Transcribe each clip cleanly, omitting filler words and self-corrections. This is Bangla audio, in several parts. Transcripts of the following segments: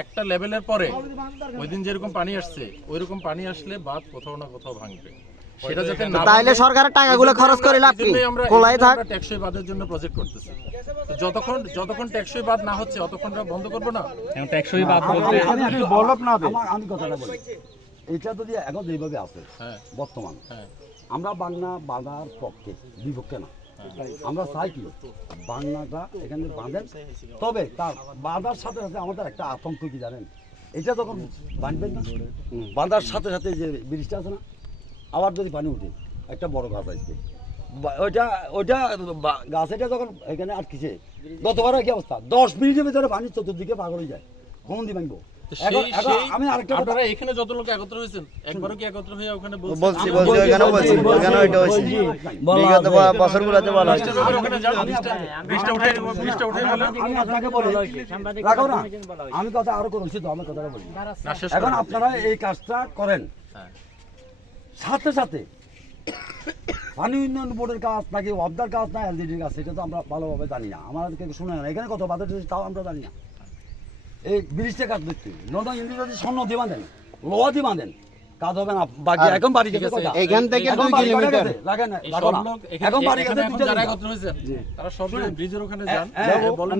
একটা লেভেলের পরে ওই দিন যেরকম পানি আসছে ওইরকম পানি আসলে বাঁধ কোথাও না কোথাও ভাঙবে। সেটা যাতে না তাইলে সরকারের টাকাগুলো খরচ করে লাভ কি? কোলাই থাক। আমরা টেকসই বাঁধের জন্য প্রজেক্ট করতেছি। তো যতক্ষণ টেকসই বাঁধ না হচ্ছে ততক্ষণ আমরা বন্ধ করব না। এখন টেকসই বাঁধ বলতে আমি বলব না আমি কথাটা বলি। এটা যদি এখন যেভাবে আছে বর্তমান আমরা বাংলা বাঁধার পক্ষে বিপক্ষে না। আমরা চাই কি বাংলাটা এখানে বাঁধেন, তবে তার বাঁধার সাথে সাথে আমাদের একটা আতঙ্ক কি জানেন, এটা যখন বাঁধবেন না বাঁধার সাথে সাথে যে ব্রিজটা আছে না, আবার যদি পানি উঠে একটা বড় গাছ আসবে, ওইটা গাছ এটা যখন এখানে আটকেছে গতবার কি অবস্থা 10 মিনিটের ভিতরে পানি চতুর্দিকে পাগল হয়ে যায়, কোন দিন ভাঙবো। আমি আরেকটা কথা, আপনারা এখানে যত লোক একত্র হয়েছেন একবারও কি একত্র হয়ে ওখানে বলছি ওখানে ওইটা হইছে বিগত বছরগুলোতে বলা হয়েছে। আমি আপনাকে বলি রাখো না, আমি কথা আরো করছি তো, আমার কথাটা বলি। এখন আপনারা এই কাজটা করেন, সাথে সাথে পানি উন্নয়ন বোর্ডের কাজ নাকি অবদার কাজ না এলজিডির কাজ, সেটা তো আমরা ভালোভাবে জানি না, আমাদেরকে শুনে না এখানে কত বাধা দিয়েছে তাও আমরা জানি না। এই ব্রিজটা কাজ দেখতে নদা ইন্দি যদি স্বর্ণ দিয়ে বাঁধেন, লোহা দিয়ে বাঁধেন, কাজ হবে না। বাকি এখন বাড়ি গেছে এখান থেকে 2 কিলোমিটার লাগেন না, লাগো না। এখন বাড়ি গেছে যারা একত্র হয়েছেন তারা সব ব্রিজের ওখানে যান, বলেন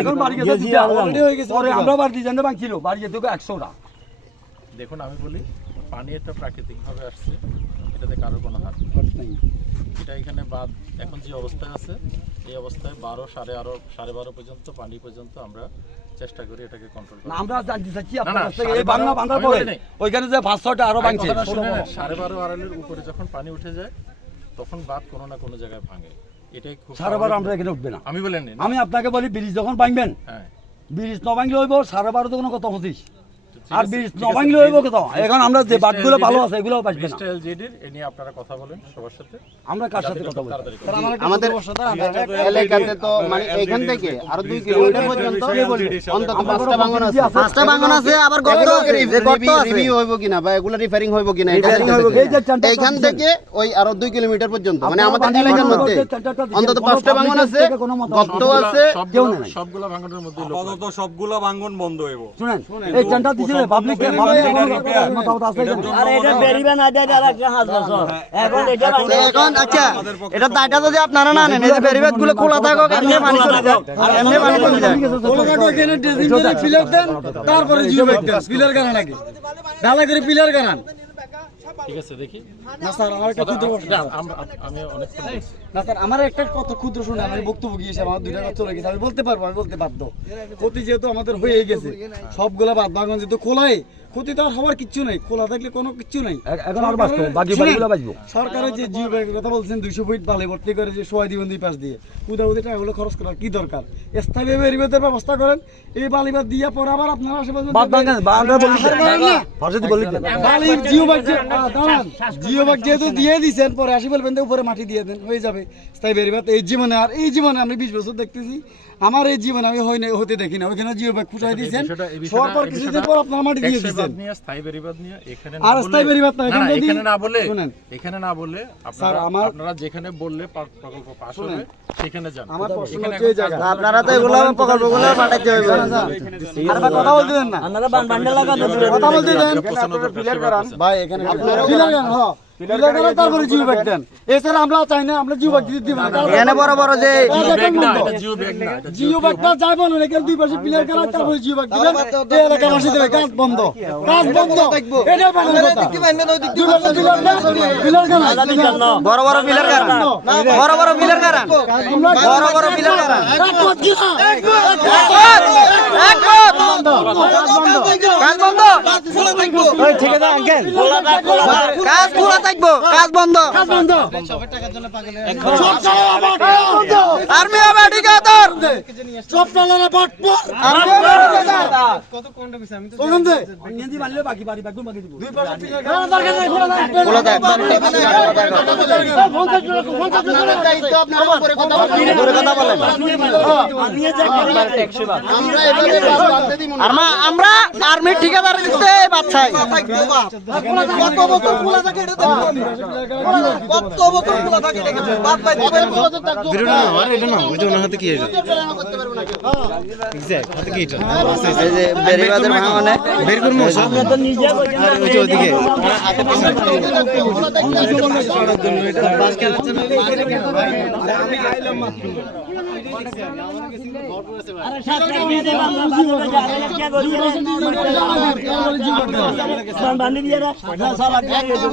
এখন বাড়ি গেছে অলরেডি হয়ে গেছে, পরে আমরা বাড়ি দিয়ে জানতে বাকি ছিল বাড়ি যেতে 100টা। দেখুন আমি বলি পানি একটা প্রাকৃতিক ভাবে আসছে, এটাতে কারো কোনো হাত নেই। এটা এখানে বাঁধ এখন যে অবস্থায় আছে এই অবস্থায় 12 সাড়ে 12 পর্যন্ত পানি পর্যন্ত আমরা চেষ্টা করি এটাকে কন্ট্রোল করার। আমরা জানতে চাচ্ছি আপনার কাছ থেকে এই বাংলা বাঁধার পরে ওইখানে যে 500টা আরো ভাঙছে 12.5 আড়ালের উপরে যখন পানি উঠে যায় তখন বাঁধ কোনো না কোনো জায়গায় ভাঙে। এটাই খুব 12.5 আমরা এখানে উঠবে না। আমি বলেন আমি আপনাকে বলি ব্রিজ যখন ভাঙবেন, ব্রিজ ন ভাঙলে হইব 12.5 তো কোনো কত 25, আর ব্রিজ ন ভাঙলে হইব কত। এখন আমরা যে বাঁধগুলো ভালো আছে এগুলো বাঁচবে না। এলজিডির এ নিয়ে আপনারা কথা বলেন সবার সাথে। আমরা কার সাথে কথা বলি? আমাদের এলাকাতে তো মানে এখান থেকে আর 2 কিলোমিটার পর্যন্ত অন্তত 5টা ভাঙন আছে, 5টা ভাঙন আছে, আবার গর্ত আছে, রিভিউ হইব কিনা বা এগুলা রিপেয়ারিং হইব কিনা এটা এখান থেকে ওই আর 2 কিলোমিটার পর্যন্ত মানে আমাদের এলাকার মধ্যে অন্তত 5টা ভাঙন আছে, গর্ত আছে, সবগুলা ভাঙনের মধ্যে আপাতত সবগুলা ভাঙন বন্ধ হইব। শুনেন এই চানটা দিছে পাবলিক কে মতামত আছে, আর এটা বেরিবে না দেয় আর একটা হাত বছর এখন আচ্ছা এটা দায়টা যদি আপনারা না নেন, এই যে বেরিবেট গুলো খোলা থাকুক, এমনি পানি চলে যায় আর এমনি পানি চলে যায়। কোলাঘাট এখানে ড্রেজিং করে পিলার দেন, তারপরে জিও ব্যাগ দেন, পিলার গানা নাকি ঢালা করে পিলার গানান। ঠিক আছে দেখি না স্যার আমার একটা ক্ষুদ্র আমি অনেক না স্যার আমার একটা কত ক্ষুদ্র শুনে আমি বক্তব্য গিয়েছে, আমার 2টা কথা চলে গেছে, আমি বলতে পারবো, আমি বলতে বাধ্য। ক্ষতি যেহেতু আমাদের হয়ে গেছে, সবগুলা বাদ ভাঙন যেহেতু খোলাই, ক্ষতি তো আর হওয়ার কিচ্ছু নাই, খোলা থাকলে কোনো কিচ্ছু নাই। এখন আর বাঁচবো বাকি বাড়িগুলো বাঁচবো। সরকারের যে জিও ব্যাগের কথা বলছেন 200 ফিট বালি ভর্তি করে যে সোয়াই দিবেন 2 পাশ দিয়ে, উদাউদি টাকাগুলো খরচ করার কি দরকার? স্থায়ী বেরিবেতের ব্যবস্থা করেন, এই বালিবাদ দিয়ে পরে আবার আপনারা আশেপাশে বাদ ভাঙেন বাঁধা বলছেন ফারজাদি বলি বালি জিও ব্যাগ দাঁড়ান, জিও ব্যাগ যেহেতু দিয়ে দিয়েছেন পরে আসি বলবেন যে উপরে মাটি দিয়ে দেন, হয়ে যাবে স্থায়ী বেরিবেত। এই জীবনে আর এই জীবনে আমি 20 বছর দেখতেছি, আমার এই জীবনে আমি হতে দেখি না। ওইখানে জিও ব্যাগ ফুটাই দিয়েছেন, সরকার কিছুদিন পর আপনারা মাটি দিয়ে দিয়েছেন। স্থায়ী বেরিবাদ নিয়ে এখানে আর স্থায়ী বেরিবাদ না এখানে না বলে আপনারা যেখানে বললে প্রকল্প পাস হবে সেখানে যান। আমার প্রশ্ন হচ্ছে এই জায়গা আপনারা তো এগুলো প্রকল্পগুলো পাঠাইতে হইবে। আর কথা বলতে দেন না, আপনারা বান্ডেল লাগা কথা বলতে দেন, ক্লিয়ার করান ভাই। এখানে ক্লিয়ার করান, হ্যাঁ ক্লিয়ার করান, তারপরে জিও ব্যাগ দেন। এছাড়া আমরা চাই না আমরা জিও ব্যাগ দিব না। এখানে বড় বড় যে জিও ব্যাগটা যাইব না, এখানে 2 পাশে ক্লিয়ার করান, তারপরে জিও ব্যাগ দিবেন। এই এলাকা মাসে দেবে কাজ বন্ধ, কাজ বন্ধ, এটাই বাংলা কথা। ক্লিয়ার করান, বড় বড় পিলার কারা, বড় বড় পিলার কারা, বড় বড় পিলার কারা, কাজ বন্ধ, ঠিক আছে আঙ্কেল, কাজ খোলা থাকবো, কাজ বন্ধ, আর্মি হবে ঠিকাদার। দে সব ট্রলারে বাটপর ওখান দে দুই পাশে পিলার খোলা থাক আপনাদের দায়িত্ব আপনারা উপরে কথা বলেন আমরা এভাবে বাঁধতে দিব না আমরা আর্মির ঠিকাদার দিতে বাচ্চাই কত বছর খোলা থাকে এটা দেখো কত বছর খোলা থাকে এটা বাদ পাই এই যে বেরিবাদের ভাঙনে বের করব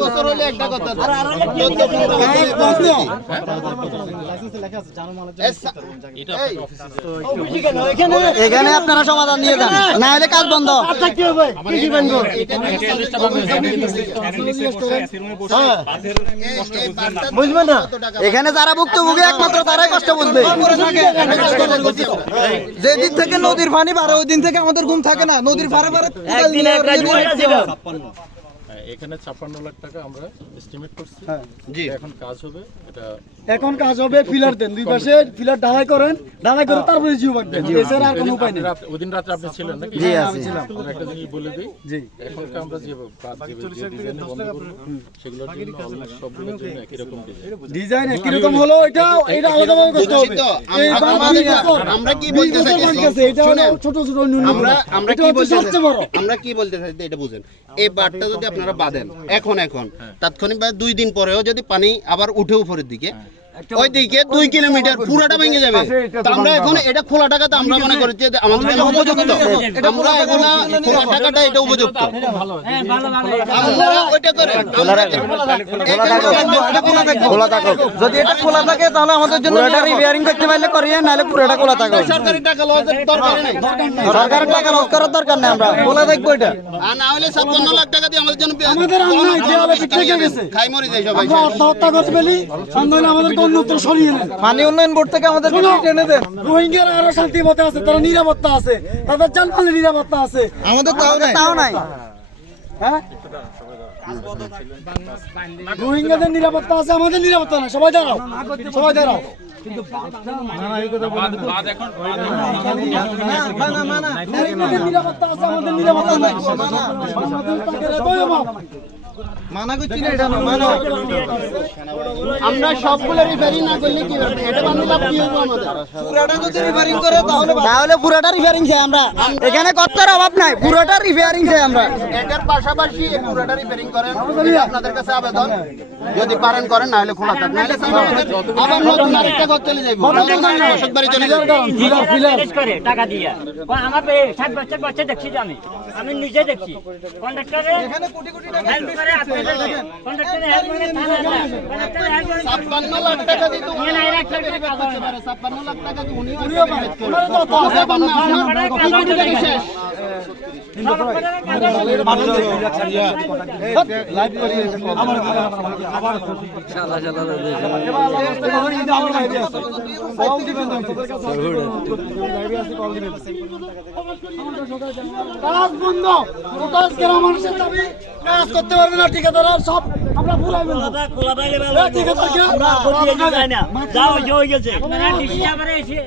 বছর হলে একটা কথা এখানে আপনারা সমাধান নিয়ে যান, না হলে কাজ বন্ধ। বুঝবেন না, এখানে যারা ভুক্তভোগী একমাত্র তারাই কষ্ট বুঝবে। যেদিন থেকে নদীর পানি বাড়ে ওই দিন থেকে আমাদের ঘুম থাকে না। নদীর পারে পারে এখানে 56 লাখ টাকা আমরা এস্টিমেট করছি। জি এখন কাজ হবে, এটা এখন কাজ হবে পিলার দেন দুই পাশে পিলার ঢালাই করেন, ঢালাই করে তারপরে জিও বাঁধবেন, এছাড়া আর কোনো উপায় নেই। ওই দিন রাতে আপনি ছিলেন নাকি? জি আছি। আমরা একটা জিনিস বলে দিই, জি এখনকার আমরা যে ডিজাইনে বন্ধ করবো সেগুলোর জন্য অলমোস্ট সবগুলোর জন্য একই রকম ডিজাইন। ডিজাইন কিরকম হলো এটা এটা আলাদাভাবে করতে হবে। এই আমরা কি বলতে চাইছি এটা হলো ছোট ছোট নুন আমরা এটা কি হচ্ছে বলতে সবচেয়ে বড়। আমরা কি বলতে চাইছি এটা বুঝেন। এই বাঁধটা যদি আপনারা বাঁধেন এখন তাৎক্ষণিক বা 2 দিন পরেও যদি পানি আবার উঠে উপরের দিকে ওই দিকে 2 কিলোমিটার পুরোটা ভেঙে যাবে। তা আমরা এখন এটা খোলা টাকাতে আমরা মনে করি যে আমাদের জন্য উপযুক্ত। আমরা এগুলা খোলা টাকাটা এটা উপযুক্ত। আপনারা ওইটা করেন। খোলা থাকুক। যদি এটা খোলা থাকে তাহলে আমাদের জন্য এটা রিপেয়ারিং করতে পারলে করিয়ে, নাহলে পুরোটা খোলা থাকুক। সরকারি টাকা লওয়ার দরকার নাই। সরকারের টাকা লস করার দরকার নেই, আমরা খোলা থাকবো এটা। আর না হলে 56 লাখ টাকা দিয়ে আমাদের জন্য আমাদের আন্নাই দেওয়ালে থেকে গেছে, খাই মরে যায় সবাই। আমরা আত্মহত্যা করতে পেলি আন্দোলন আমাদের অন্যত্র সরিয়ে নেন। পানি উন্নয়ন বোর্ড থেকে আমাদের টেনে দেন। রোহিঙ্গারা আরো শান্তি মতে আছে, তারা নিরাপত্তা আছে, তাদের জানমালের নিরাপত্তা আছে। আমাদের তাও নাই। হ্যাঁ রোহিঙ্গাদের নিরাপত্তা আছে, আমাদের নিরাপত্তা না। সবাই দাঁড়াও, সবাই দাঁড়াও। রোহিঙ্গাদের নিরাপত্তা আছে, আমাদের নিরাপত্তা নাই। আমাদের টাকার এতই অভাব। মানা করছি না, এটা মানা। আমরা সবগুলো রিপেয়ারিং না করলে কি হবে? এটা বান্ধব কি হবে আমাদের? পুরাটা যদি রিপেয়ারিং করে তাহলে পুরাটা রিপেয়ারিং চাই আমরা। এখানে কত্তার অভাব নাই, পুরোটা রিপেয়ারিং চাই আমরা। এটার পাশাপাশি এই পুরোটা রিপেয়ারিং করেন। আপনাদের কাছে আবেদন, যদি পারেন করেন, না হলে খোলা থাক, না হলে আবার নতুন আরেকটা ঘর চলে যাইবো, বসত বাড়ি চলে যাবো। করে টাকা দিয়ে আমার 7 বছর বছর দেখছি আমি নিজে দেখছি। কন্ডাক্টরে এখানে কোটি কোটি টাকা হেল্প করে আপনাদের কন্ডাক্টরে হেল্প করে কন্ডাক্টরে হেল্প করে 56 লাখ টাকা দিতে নিয়ে না রাখতে পারে 56 লাখ টাকা দিয়ে উনিও ওনারা তো আছে, কোটি টাকা শেষ। কাজ বন্ধ, কাজ কেন মানুষের দাবি কাজ করতে পারবে না ঠিকাদাররা, সব আমরা পুরাই বলবো। খোলা বাইরে ঠিকাদার যাও হয়ে গেছে